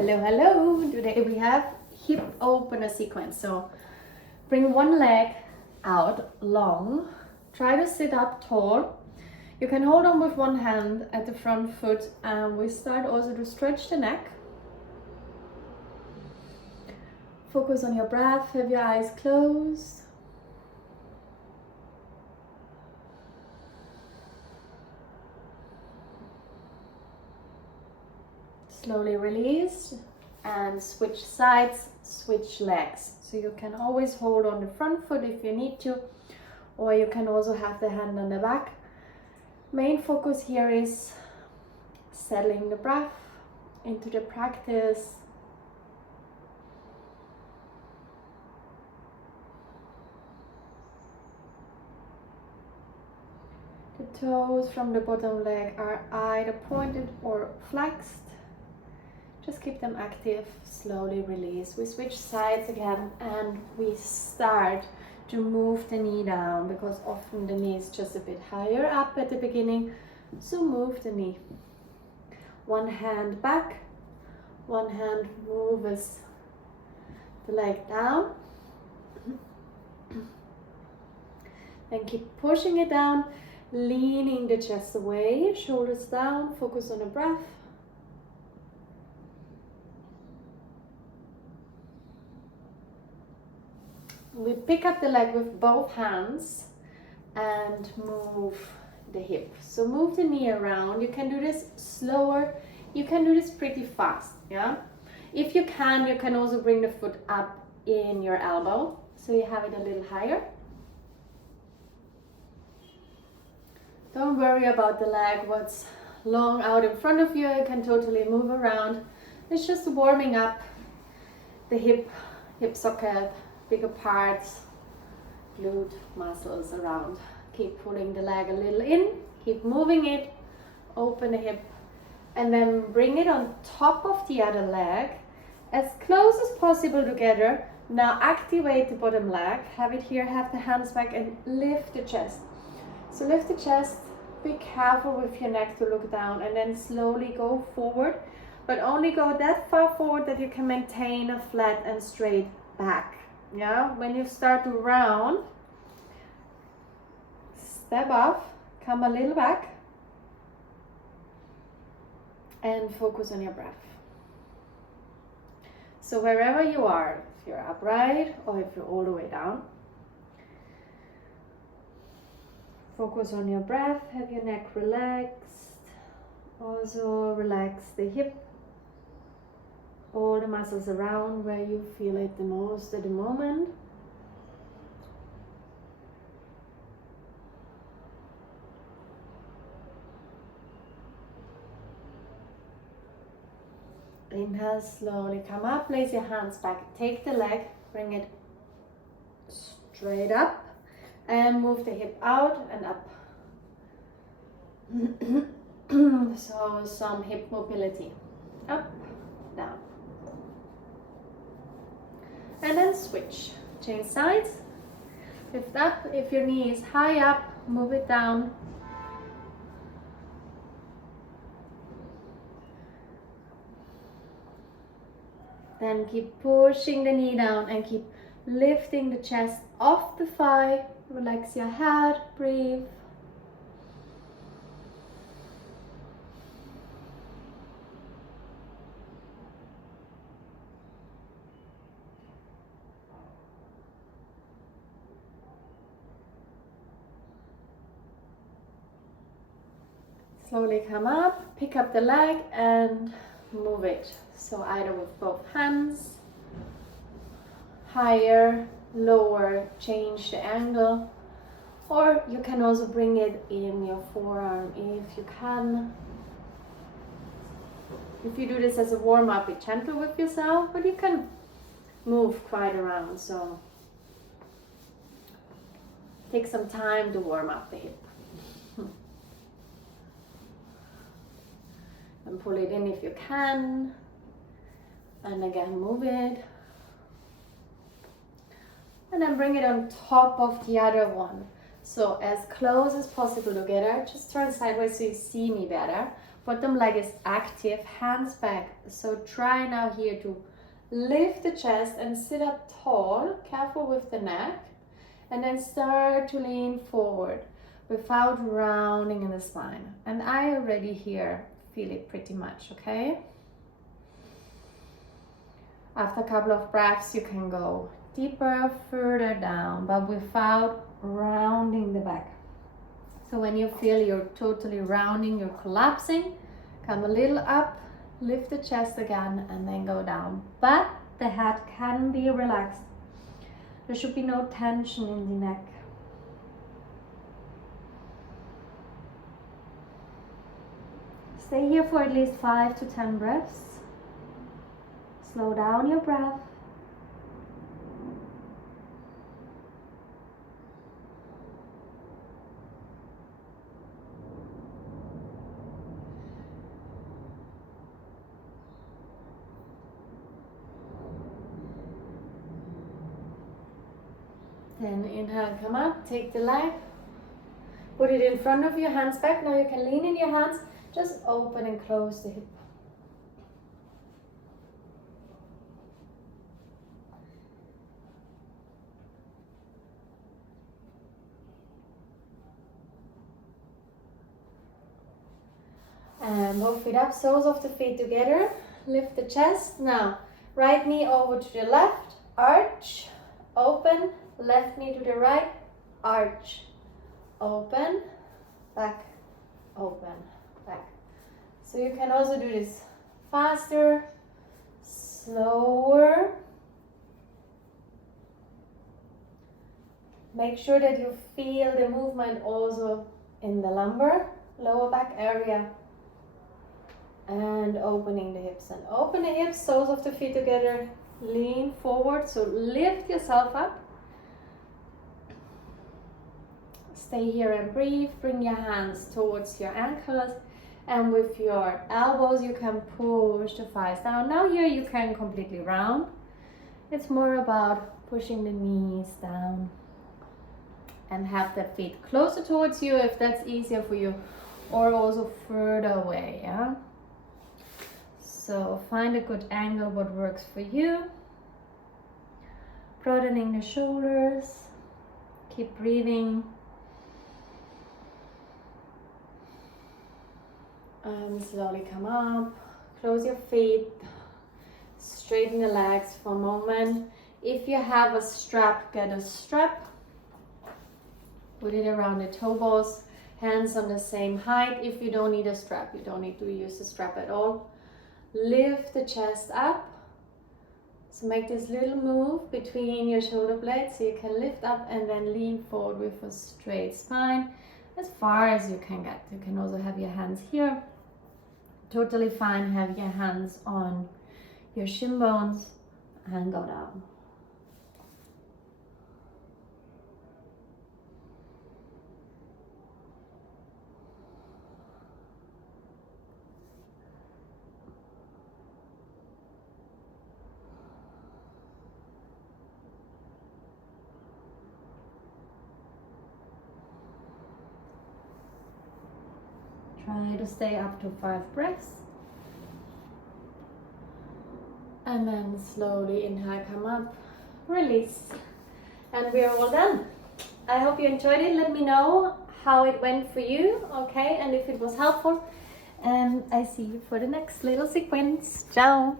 Hello, hello. Today we have hip opener sequence. So bring one leg out long. Try to sit up tall. You can hold on with one hand at the front foot, and we start also to stretch the neck. Focus on your breath. Have your eyes closed. Slowly release and switch sides, switch legs. So you can always hold on the front foot if you need to, or you can also have the hand on the back. Main focus here is settling the breath into the practice. The toes from the bottom leg are either pointed or flexed. Just keep them active, slowly release. We switch sides again and we start to move the knee down, because often the knee is just a bit higher up at the beginning. So move the knee. One hand back, one hand moves the leg down. Then keep pushing it down, leaning the chest away, shoulders down, focus on the breath. We pick up the leg with both hands and move the hip. So move the knee around. You can do this slower. You can do this pretty fast, yeah? If you can also bring the foot up in your elbow, so you have it a little higher. Don't worry about the leg, what's long out in front of you. You can totally move around. It's just warming up the hip socket, bigger parts, glute muscles around. Keep pulling the leg a little in, keep moving it, open the hip, and then bring it on top of the other leg, as close as possible together. Now activate the bottom leg, have it here, have the hands back, and lift the chest. So lift the chest, be careful with your neck to look down, and then slowly go forward, but only go that far forward that you can maintain a flat and straight back. Yeah, when you start to round, step up, come a little back, and focus on your breath. So wherever you are, if you're upright or if you're all the way down, focus on your breath, have your neck relaxed. Also relax the hip, all the muscles around where you feel it the most at the moment. Inhale, slowly come up, place your hands back, take the leg, bring it straight up, and move the hip out and up. So some hip mobility, up, down. And then switch, change sides, lift up. If your knee is high up, move it down. Then keep pushing the knee down and keep lifting the chest off the thigh. Relax your head, breathe. Slowly come up, pick up the leg and move it. So either with both hands, higher, lower, change the angle, or you can also bring it in your forearm if you can. If you do this as a warm-up, be gentle with yourself, but you can move quite around, so take some time to warm up the hip. And pull it in if you can, and again move it, and then bring it on top of the other one, so as close as possible together. Just turn sideways so you see me better. Bottom leg is active, hands back. So try now here to lift the chest and sit up tall, careful with the neck, and then start to lean forward without rounding in the spine. And I already here feel it pretty much, okay? After a couple of breaths, you can go deeper, further down, but without rounding the back. So when you feel you're totally rounding, you're collapsing, come a little up, lift the chest again, and then go down. But the head can be relaxed. There should be no tension in the neck. Stay here for at least 5 to 10 breaths. Slow down your breath. Then inhale, come up, take the leg, put it in front of you, hands back. Now you can lean in your hands, just open and close the hip. And both feet up, soles of the feet together, lift the chest. Now, right knee over to the left, arch, open, left knee to the right, arch, open, back, open, back. So you can also do this faster, slower. Make sure that you feel the movement also in the lumbar, lower back area. And opening the hips, and open the hips, soles of the feet together, lean forward, so lift yourself up. Stay here and breathe, bring your hands towards your ankles, and with your elbows you can push the thighs down. Now here you can completely round. It's more about pushing the knees down and have the feet closer towards you if that's easier for you, or also further away, yeah? So find a good angle, what works for you. Broadening the shoulders. Keep breathing. And slowly come up. Close your feet. Straighten the legs for a moment. If you have a strap, get a strap. Put it around the toe balls. Hands on the same height. If you don't need a strap, you don't need to use a strap at all. Lift the chest up. So make this little move between your shoulder blades so you can lift up and then lean forward with a straight spine as far as you can get. You can also have your hands here. Totally fine, have your hands on your shin bones and go down. Try to stay up to 5 breaths. And then slowly inhale, come up, release. And we are all done. I hope you enjoyed it. Let me know how it went for you, okay? And if it was helpful. And I see you for the next little sequence. Ciao.